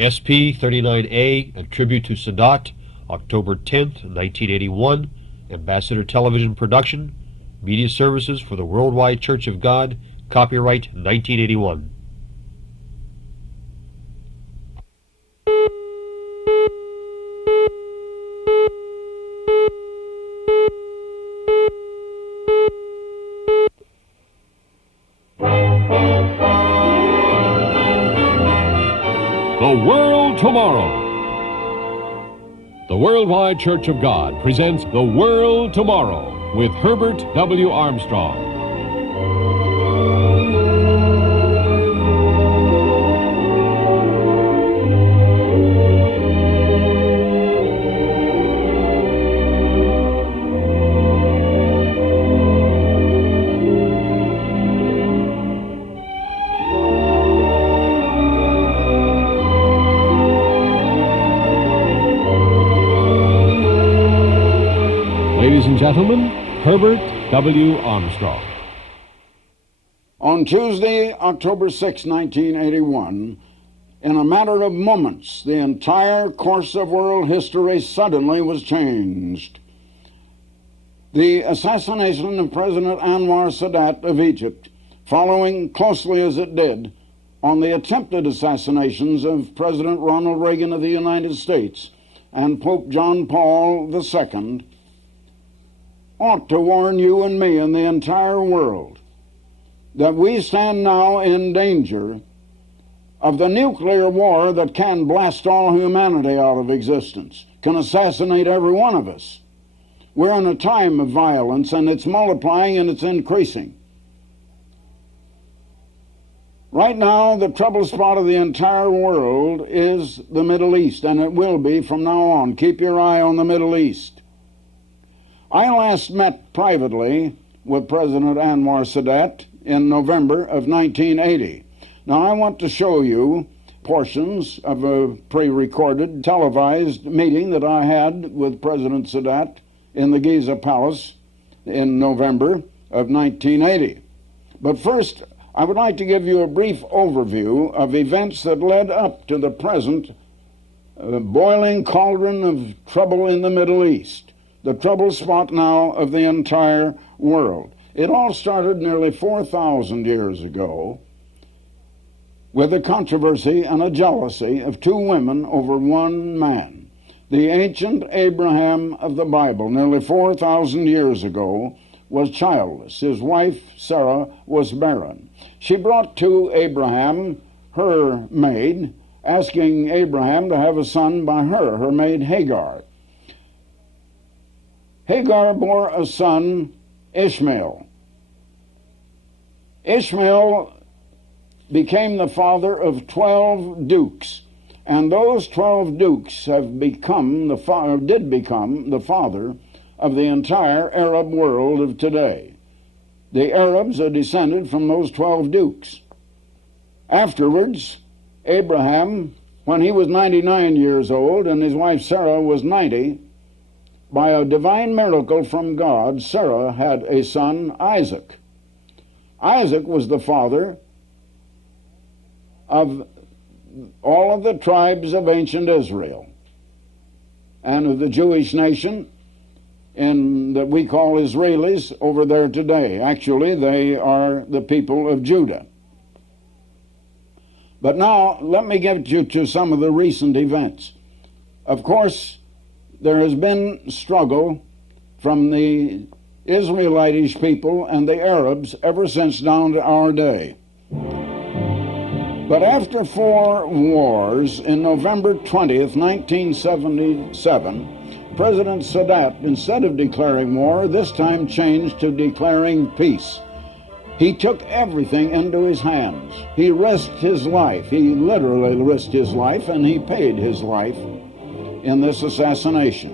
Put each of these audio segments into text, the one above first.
SP-39A, A Tribute to Sadat, October 10th, 1981, Ambassador Television Production, Media Services for the Worldwide Church of God, copyright 1981. The World Tomorrow. The Worldwide Church of God presents The World Tomorrow with Herbert W. Armstrong. Ladies and gentlemen, Herbert W. Armstrong. On Tuesday, October 6, 1981, in a matter of moments, the entire course of world history suddenly was changed. The assassination of President Anwar Sadat of Egypt, following closely as it did on the attempted assassinations of President Ronald Reagan of the United States and Pope John Paul II, ought to warn you and me and the entire world that we stand now in danger of the nuclear war that can blast all humanity out of existence, can assassinate every one of us. We're in a time of violence, and it's multiplying and it's increasing. Right now, the trouble spot of the entire world is the Middle East, and it will be from now on. Keep your eye on the Middle East. I last met privately with President Anwar Sadat in November of 1980. Now, I want to show you portions of a pre-recorded, televised meeting that I had with President Sadat in the Giza Palace in November of 1980. But first, I would like to give you a brief overview of events that led up to the present boiling cauldron of trouble in the Middle East. The trouble spot now of the entire world. It all started nearly 4,000 years ago with a controversy and a jealousy of two women over one man. The ancient Abraham of the Bible, nearly 4,000 years ago, was childless. His wife, Sarah, was barren. She brought to Abraham her maid, asking Abraham to have a son by her maid Hagar. Hagar bore a son, Ishmael. Ishmael became the father of 12 dukes, and those 12 dukes have become did become the father of the entire Arab world of today. The Arabs are descended from those 12 dukes. Afterwards, Abraham, when he was 99 years old and his wife Sarah was 90, by a divine miracle from God, Sarah had a son, Isaac. Isaac was the father of all of the tribes of ancient Israel and of the Jewish nation that we call Israelis over there today. Actually, they are the people of Judah. But now, let me get you to some of the recent events. Of course, there has been struggle from the Israelitish people and the Arabs ever since down to our day. But after 4 wars, in November 20th, 1977, President Sadat, instead of declaring war, this time changed to declaring peace. He took everything into his hands. He risked his life. He literally risked his life, and he paid his life in this assassination.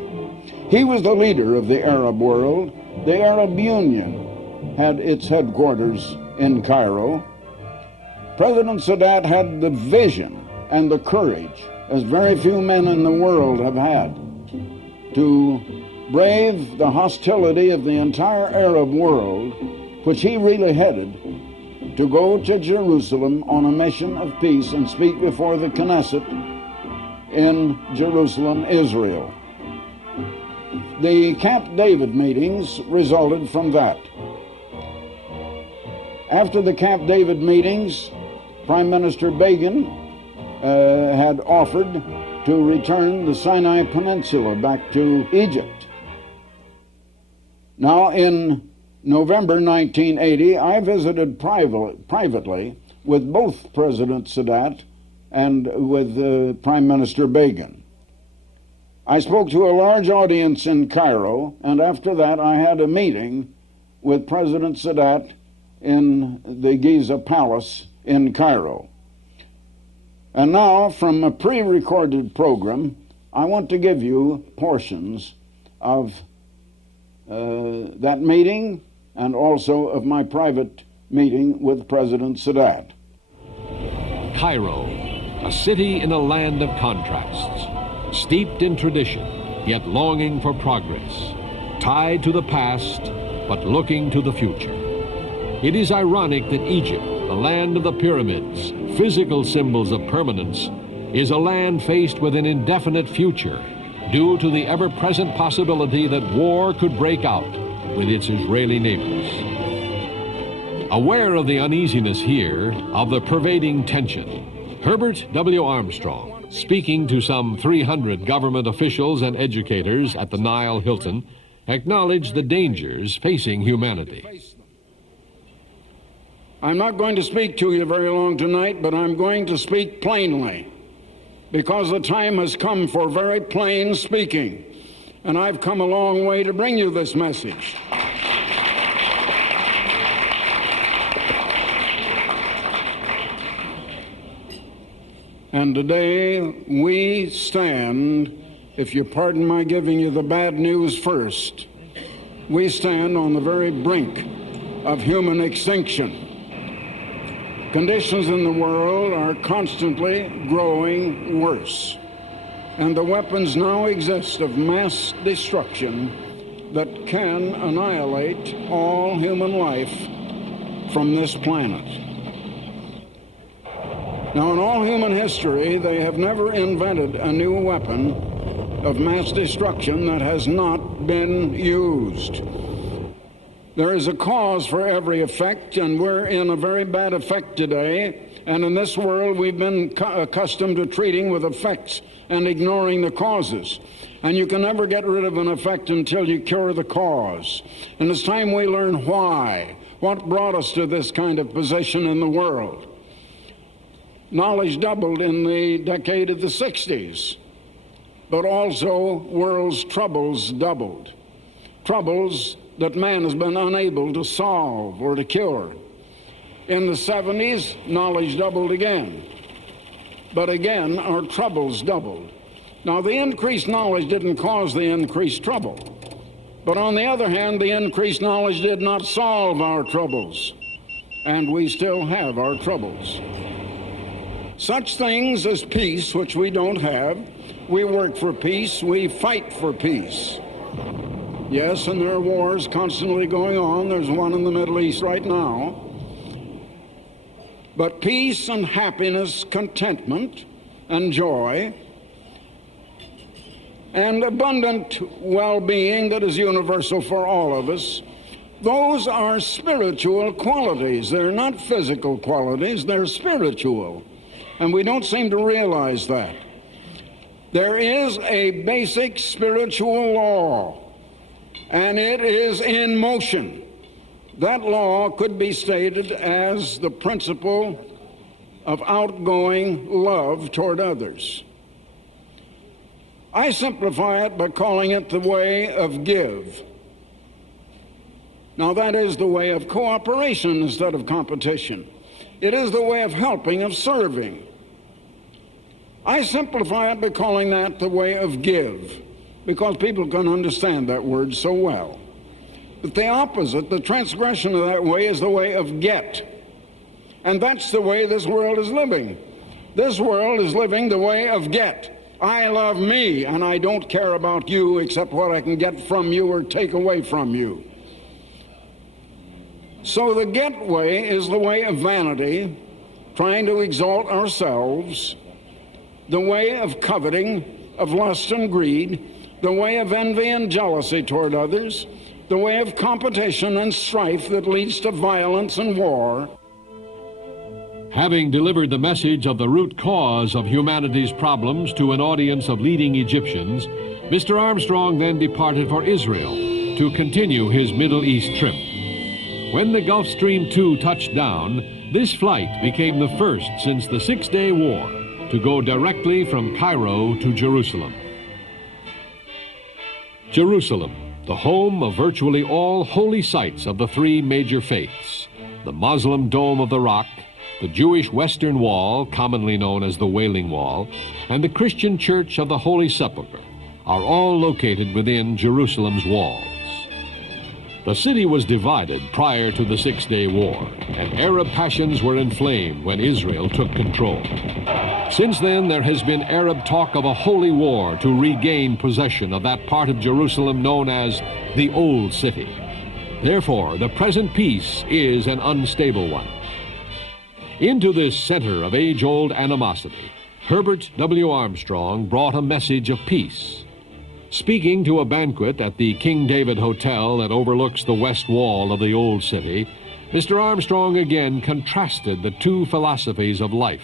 He was the leader of the Arab world. The Arab Union had its headquarters in Cairo. President Sadat had the vision and the courage, as very few men in the world have had, to brave the hostility of the entire Arab world, which he really headed, to go to Jerusalem on a mission of peace and speak before the Knesset in Jerusalem, Israel. The Camp David meetings resulted from that. After the Camp David meetings, Prime Minister Begin had offered to return the Sinai Peninsula back to Egypt. Now, in November 1980, I visited privately with both President Sadat and with Prime Minister Begin. I spoke to a large audience in Cairo, and after that I had a meeting with President Sadat in the Giza Palace in Cairo. And now, from a pre-recorded program, I want to give you portions of that meeting and also of my private meeting with President Sadat. Cairo, a city in a land of contrasts, steeped in tradition, yet longing for progress, tied to the past, but looking to the future. It is ironic that Egypt, the land of the pyramids, physical symbols of permanence, is a land faced with an indefinite future due to the ever-present possibility that war could break out with its Israeli neighbors. Aware of the uneasiness here, of the pervading tension, Herbert W. Armstrong, speaking to some 300 government officials and educators at the Nile Hilton, acknowledged the dangers facing humanity. I'm not going to speak to you very long tonight, but I'm going to speak plainly, because the time has come for very plain speaking, and I've come a long way to bring you this message. And today we stand, if you pardon my giving you the bad news first, we stand on the very brink of human extinction. Conditions in the world are constantly growing worse, and the weapons now exist of mass destruction that can annihilate all human life from this planet. Now, in all human history, they have never invented a new weapon of mass destruction that has not been used. There is a cause for every effect, and we're in a very bad effect today. And in this world, we've been accustomed to treating with effects and ignoring the causes. And you can never get rid of an effect until you cure the cause. And it's time we learn why. What brought us to this kind of position in the world? Knowledge doubled in the decade of the 60s, but also world's troubles doubled. Troubles that man has been unable to solve or to cure. In the 70s, knowledge doubled again. But again, our troubles doubled. Now, the increased knowledge didn't cause the increased trouble. But on the other hand, the increased knowledge did not solve our troubles. And we still have our troubles. Such things as peace, which we don't have. We work for peace, we fight for peace. Yes, and there are wars constantly going on. There's one in the Middle East right now. But peace and happiness, contentment and joy, and abundant well-being that is universal for all of us, those are spiritual qualities. They're not physical qualities, they're spiritual. And we don't seem to realize that. There is a basic spiritual law, and it is in motion. That law could be stated as the principle of outgoing love toward others. I simplify it by calling it the way of give. Now, that is the way of cooperation instead of competition. It is the way of helping, of serving. I simplify it by calling that the way of give, because people can understand that word so well. But the opposite, the transgression of that way, is the way of get. And that's the way this world is living. This world is living the way of get. I love me, and I don't care about you except what I can get from you or take away from you. So the get way is the way of vanity, trying to exalt ourselves, the way of coveting, of lust and greed, the way of envy and jealousy toward others, the way of competition and strife that leads to violence and war. Having delivered the message of the root cause of humanity's problems to an audience of leading Egyptians, Mr. Armstrong then departed for Israel to continue his Middle East trip. When the Gulf Stream II touched down, this flight became the first since the Six-Day War to go directly from Cairo to Jerusalem. Jerusalem, the home of virtually all holy sites of the three major faiths, the Muslim Dome of the Rock, the Jewish Western Wall, commonly known as the Wailing Wall, and the Christian Church of the Holy Sepulchre, are all located within Jerusalem's walls. The city was divided prior to the Six-Day War, and Arab passions were inflamed when Israel took control. Since then, there has been Arab talk of a holy war to regain possession of that part of Jerusalem known as the Old City. Therefore, the present peace is an unstable one. Into this center of age-old animosity, Herbert W. Armstrong brought a message of peace. Speaking to a banquet at the King David Hotel that overlooks the west wall of the Old City, Mr. Armstrong again contrasted the two philosophies of life.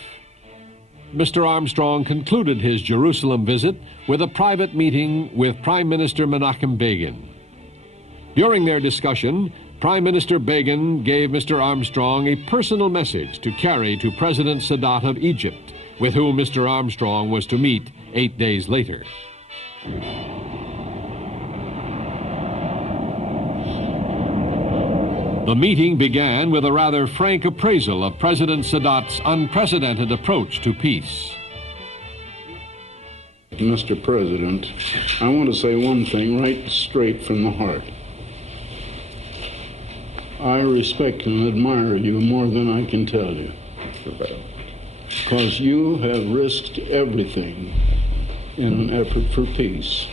Mr. Armstrong concluded his Jerusalem visit with a private meeting with Prime Minister Menachem Begin. During their discussion, Prime Minister Begin gave Mr. Armstrong a personal message to carry to President Sadat of Egypt, with whom Mr. Armstrong was to meet 8 days later. The meeting began with a rather frank appraisal of President Sadat's unprecedented approach to peace. Mr. President, I want to say one thing right straight from the heart. I respect and admire you more than I can tell you, because you have risked everything in an effort for peace,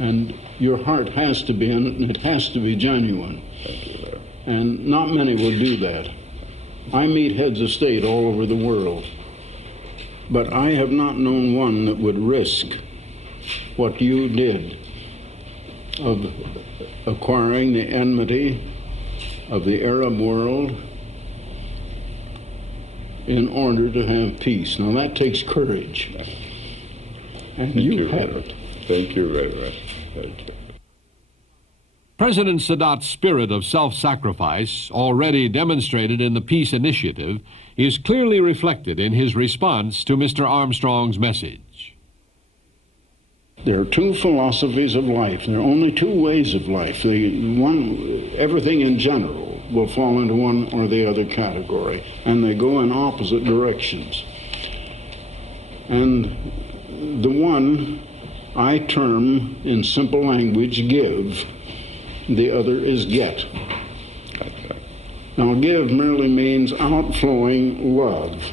and your heart has to be in it, and it has to be genuine. And not many will do that. I meet heads of state all over the world, but I have not known one that would risk what you did of acquiring the enmity of the Arab world in order to have peace. Now that takes courage, and you had it. Thank you very much. Thank you. President Sadat's spirit of self-sacrifice, already demonstrated in the peace initiative, is clearly reflected in his response to Mr. Armstrong's message. There are two philosophies of life. There are only two ways of life. Everything in general will fall into one or the other category, and they go in opposite directions. And the one I term in simple language give. The other is get. Now, give merely means outflowing love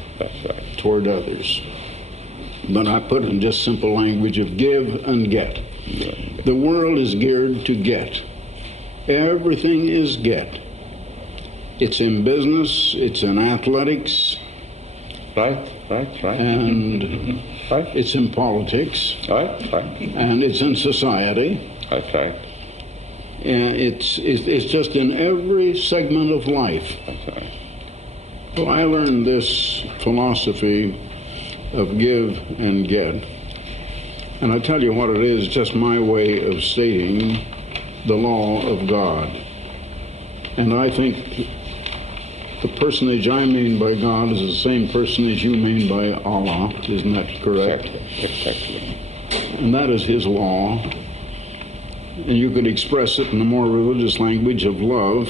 toward others. But I put in just simple language of give and get. The world is geared to get. Everything is get. It's in business, it's in athletics, Right. and Right. it's in politics, Right. and it's in society. That's right. And it's just in every segment of life. That's right. Well, I learned this philosophy of give and get. And I tell you what it is, just my way of stating the law of God. And I think the personage I mean by God is the same personage you mean by Allah. Isn't that correct? Exactly. And that is his law. And you could express it in the more religious language of love,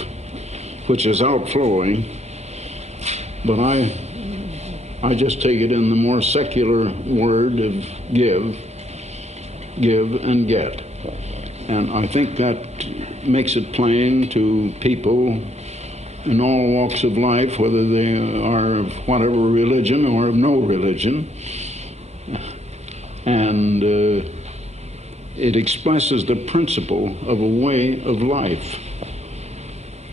which is outflowing. But I just take it in the more secular word of give and get. And I think that makes it plain to people in all walks of life, whether they are of whatever religion or of no religion. And it expresses the principle of a way of life.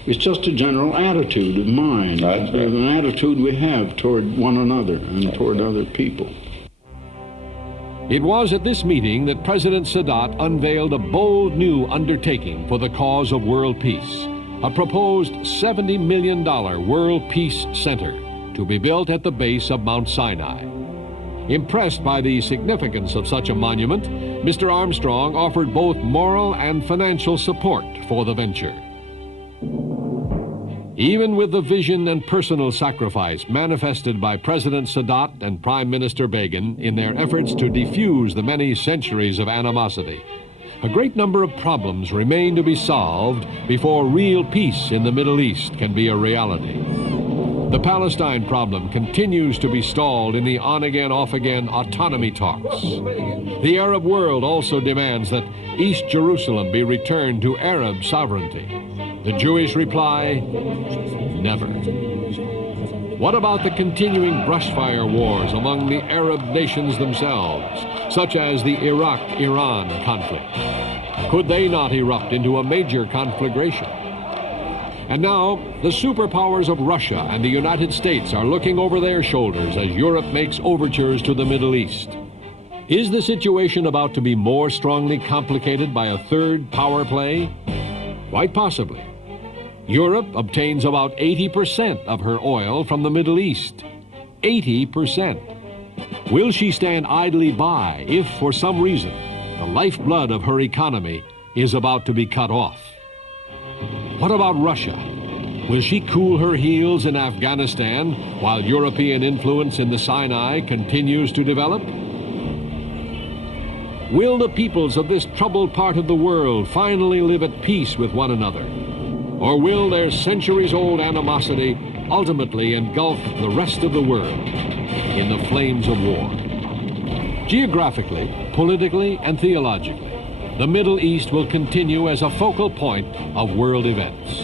It's just a general attitude of mind, an attitude we have toward one another and toward other people. It was at this meeting that President Sadat unveiled a bold new undertaking for the cause of world peace, a proposed $70 million World Peace Center to be built at the base of Mount Sinai. Impressed by the significance of such a monument, Mr. Armstrong offered both moral and financial support for the venture. Even with the vision and personal sacrifice manifested by President Sadat and Prime Minister Begin in their efforts to defuse the many centuries of animosity, a great number of problems remain to be solved before real peace in the Middle East can be a reality. The Palestine problem continues to be stalled in the on-again, off-again autonomy talks. The Arab world also demands that East Jerusalem be returned to Arab sovereignty. The Jewish reply, never. What about the continuing brushfire wars among the Arab nations themselves, such as the Iraq-Iran conflict? Could they not erupt into a major conflagration? And now, the superpowers of Russia and the United States are looking over their shoulders as Europe makes overtures to the Middle East. Is the situation about to be more strongly complicated by a third power play? Quite possibly. Europe obtains about 80% of her oil from the Middle East. 80%. Will she stand idly by if, for some reason, the lifeblood of her economy is about to be cut off? What about Russia? Will she cool her heels in Afghanistan while European influence in the Sinai continues to develop? Will the peoples of this troubled part of the world finally live at peace with one another? Or will their centuries-old animosity ultimately engulf the rest of the world in the flames of war? Geographically, politically, and theologically, the Middle East will continue as a focal point of world events.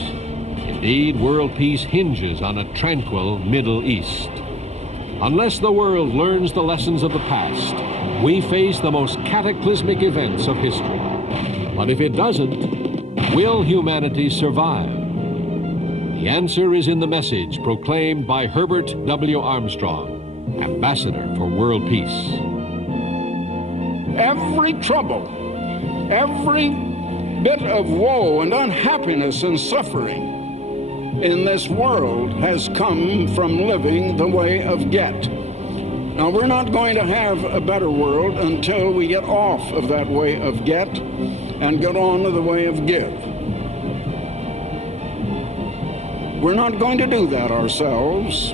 Indeed, world peace hinges on a tranquil Middle East. Unless the world learns the lessons of the past, we face the most cataclysmic events of history. But if it doesn't, will humanity survive? The answer is in the message proclaimed by Herbert W. Armstrong, Ambassador for World Peace. Every trouble, every bit of woe and unhappiness and suffering in this world has come from living the way of get. Now, we're not going to have a better world until we get off of that way of get and get on to the way of give. We're not going to do that ourselves.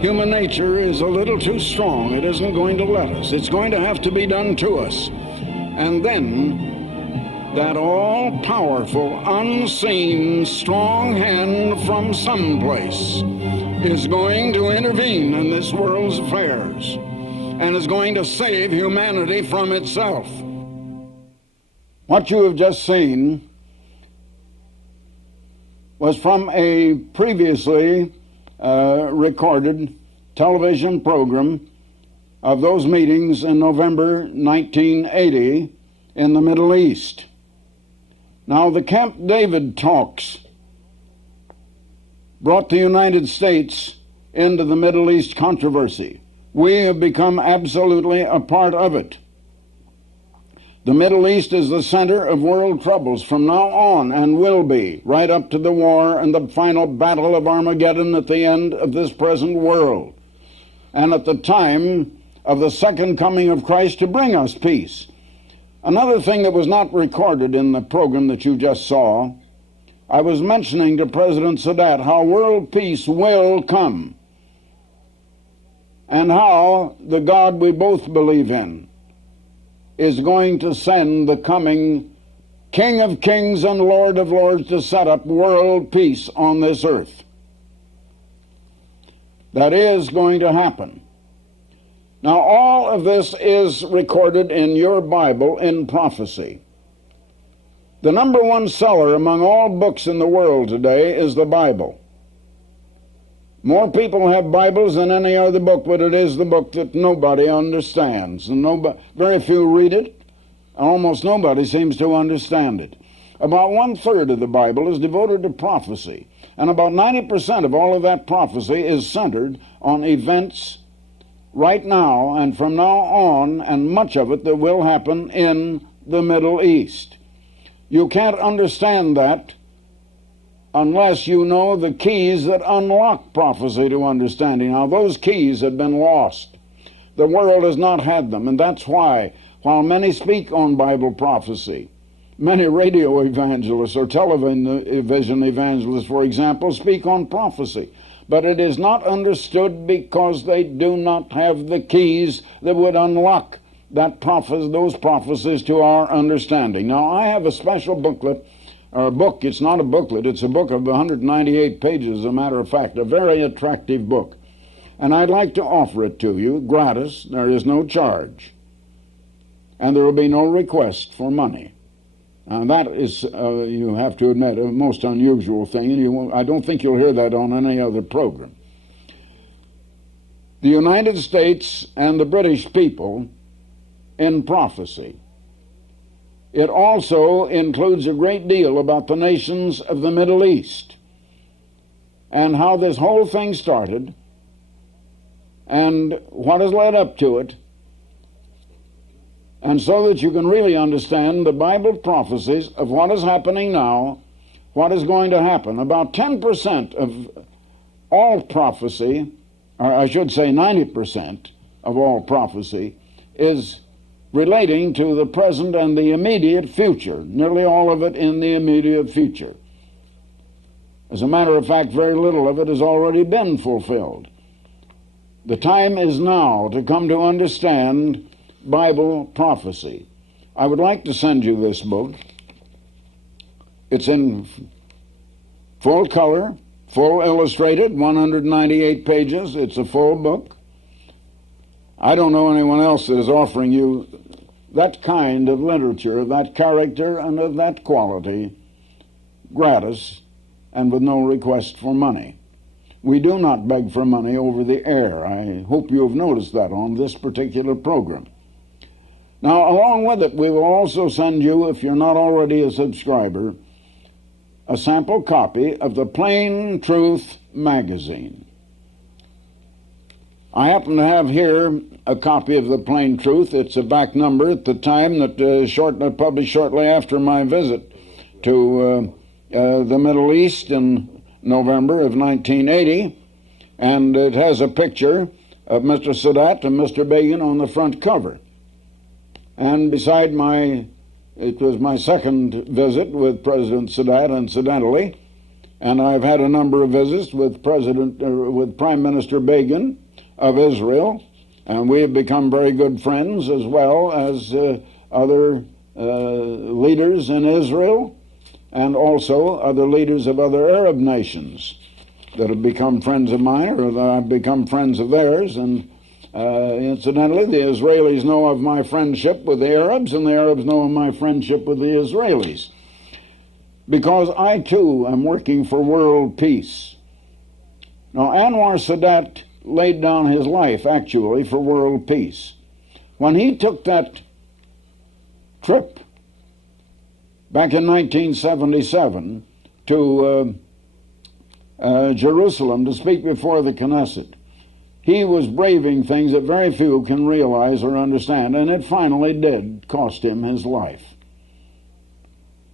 Human nature is a little too strong. It isn't going to let us. It's going to have to be done to us. And then that all-powerful, unseen, strong hand from someplace is going to intervene in this world's affairs and is going to save humanity from itself. What you have just seen was from a previously recorded television program of those meetings in November 1980 in the Middle East. Now, the Camp David talks brought the United States into the Middle East controversy. We have become absolutely a part of it. The Middle East is the center of world troubles from now on and will be, right up to the war and the final battle of Armageddon at the end of this present world, and at the time of the second coming of Christ to bring us peace. Another thing that was not recorded in the program that you just saw, I was mentioning to President Sadat how world peace will come and how the God we both believe in is going to send the coming King of Kings and Lord of Lords to set up world peace on this earth. That is going to happen. Now, all of this is recorded in your Bible in prophecy. The number one seller among all books in the world today is the Bible. More people have Bibles than any other book, but it is the book that nobody understands. And very few read it. Almost nobody seems to understand it. About 1/3 of the Bible is devoted to prophecy. And about 90% of all of that prophecy is centered on events right now and from now on, and much of it that will happen in the Middle East. You can't understand that unless you know the keys that unlock prophecy to understanding. Now, those keys have been lost. The world has not had them, and that's why, while many speak on Bible prophecy, many radio evangelists or television evangelists, for example, speak on prophecy. But it is not understood because they do not have the keys that would unlock those prophecies to our understanding. Now, I have a special booklet, or a book. It's not a booklet. It's a book of 198 pages, as a matter of fact, a very attractive book. And I'd like to offer it to you gratis. There is no charge. And there will be no request for money. And that is, you have to admit, a most unusual thing. And I don't think you'll hear that on any other program. The United States and the British people in prophecy. It also includes a great deal about the nations of the Middle East and how this whole thing started and what has led up to it, and so that you can really understand the Bible prophecies of what is happening now, what is going to happen. About 10% of all prophecy, or I should say 90% of all prophecy, is relating to the present and the immediate future, nearly all of it in the immediate future. As a matter of fact, very little of it has already been fulfilled. The time is now to come to understand Bible prophecy. I would like to send you this book. It's in full color, full illustrated, 198 pages. It's a full book. I don't know anyone else that is offering you that kind of literature, of that character, and of that quality, gratis, and with no request for money. We do not beg for money over the air. I hope you have noticed that on this particular program. Now, along with it, we will also send you, if you're not already a subscriber, a sample copy of the Plain Truth magazine. I happen to have here a copy of the Plain Truth. It's a back number at the time that published shortly after my visit to the Middle East in November of 1980, and it has a picture of Mr. Sadat and Mr. Begin on the front cover. And beside it was my second visit with President Sadat, incidentally, and I've had a number of visits with Prime Minister Begin of Israel, and we have become very good friends, as well as other leaders in Israel, and also other leaders of other Arab nations that have become friends of mine, or that I've become friends of theirs. And incidentally, the Israelis know of my friendship with the Arabs, and the Arabs know of my friendship with the Israelis, because I too am working for world peace. Now, Anwar Sadat laid down his life, actually, for world peace. When he took that trip back in 1977 to Jerusalem to speak before the Knesset, he was braving things that very few can realize or understand, and it finally did cost him his life.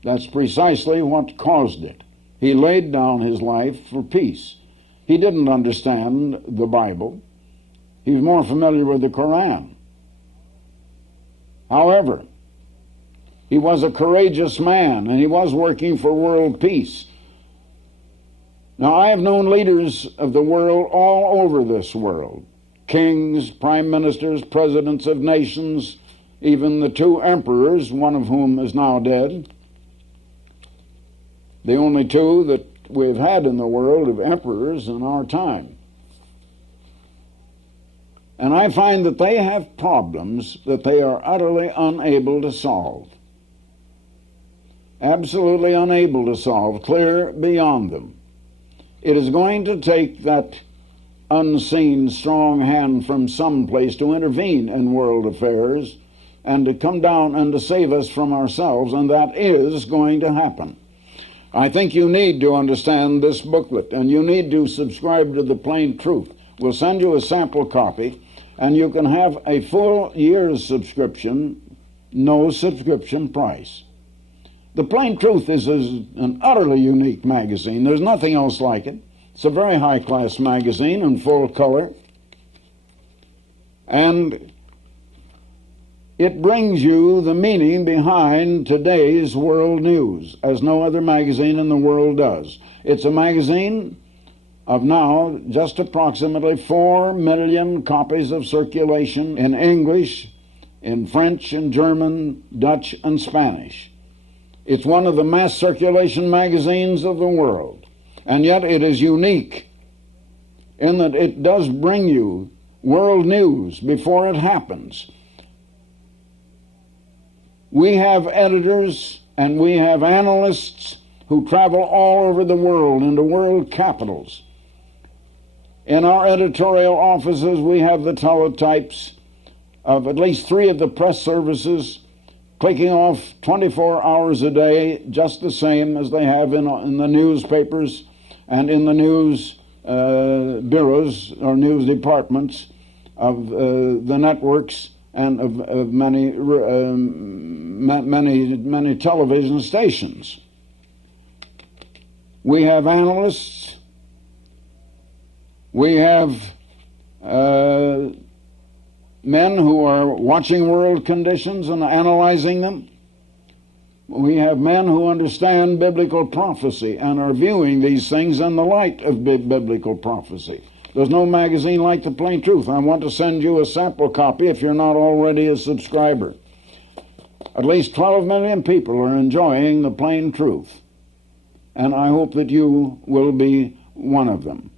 That's precisely what caused it. He laid down his life for peace. He didn't understand the Bible. He was more familiar with the Quran. However, he was a courageous man, and he was working for world peace. Now, I have known leaders of the world all over this world, kings, prime ministers, presidents of nations, even the two emperors, one of whom is now dead. The only two that we've had in the world of emperors in our time. And I find that they have problems that they are utterly unable to solve. Absolutely unable to solve, clear beyond them. It is going to take that unseen strong hand from someplace to intervene in world affairs and to come down and to save us from ourselves, and that is going to happen. I think you need to understand this booklet, and you need to subscribe to the Plain Truth. We'll send you a sample copy. and you can have a full year's subscription, no subscription price. The Plain Truth is an utterly unique magazine. There's nothing else like it. It's a very high-class magazine in full color, and it brings you the meaning behind today's world news, as no other magazine in the world does. It's a magazine of now just approximately 4 million copies of circulation in English, in French and German, Dutch and Spanish. It's one of the mass circulation magazines of the world, and yet it is unique in that it does bring you world news before it happens. We have editors and we have analysts who travel all over the world into world capitals. In our editorial offices, we have the teletypes of at least 3 of the press services clicking off 24 hours a day, just the same as they have in the newspapers and in the news bureaus or news departments of the networks and of many television stations. We have analysts. We have men who are watching world conditions and analyzing them. We have men who understand biblical prophecy and are viewing these things in the light of biblical prophecy. There's no magazine like The Plain Truth. I want to send you a sample copy if you're not already a subscriber. At least 12 million people are enjoying The Plain Truth, and I hope that you will be one of them.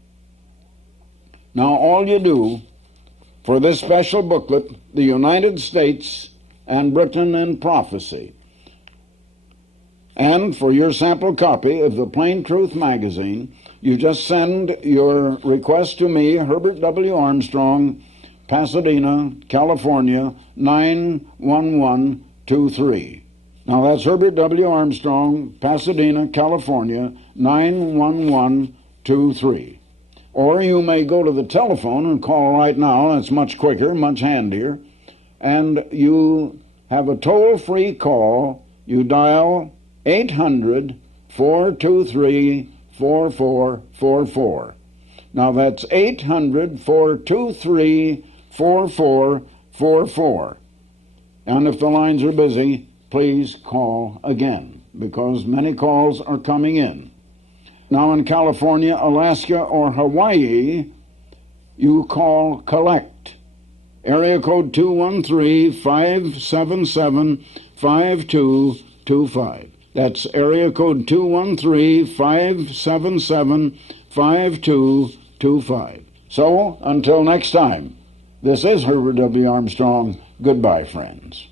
Now, all you do for this special booklet, The United States and Britain in Prophecy, and for your sample copy of The Plain Truth magazine, you just send your request to me, Herbert W. Armstrong, Pasadena, California, 91123. Now that's Herbert W. Armstrong, Pasadena, California, 91123. Or you may go to the telephone and call right now. That's much quicker, much handier. And you have a toll-free call. You dial 800-423-4444. Now that's 800-423-4444. And if the lines are busy, please call again, because many calls are coming in. Now in California, Alaska, or Hawaii, you call collect. Area code 213-577-5225. That's area code 213-577-5225. So, until next time, this is Herbert W. Armstrong. Goodbye, friends.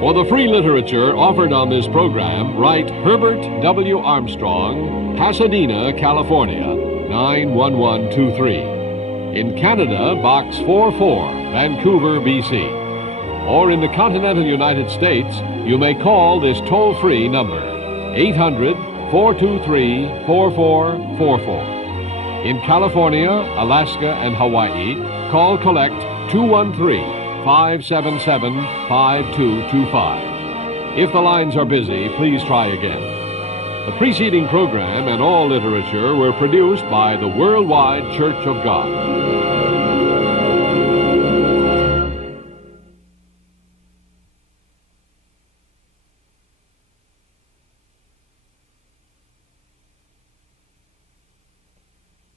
For the free literature offered on this program, write Herbert W. Armstrong, Pasadena, California, 91123. In Canada, Box 44, Vancouver, BC. Or in the continental United States, you may call this toll-free number, 800-423-4444. In California, Alaska, and Hawaii, call collect 213-577-5225. If the lines are busy, please try again. The preceding program and all literature were produced by the Worldwide Church of God.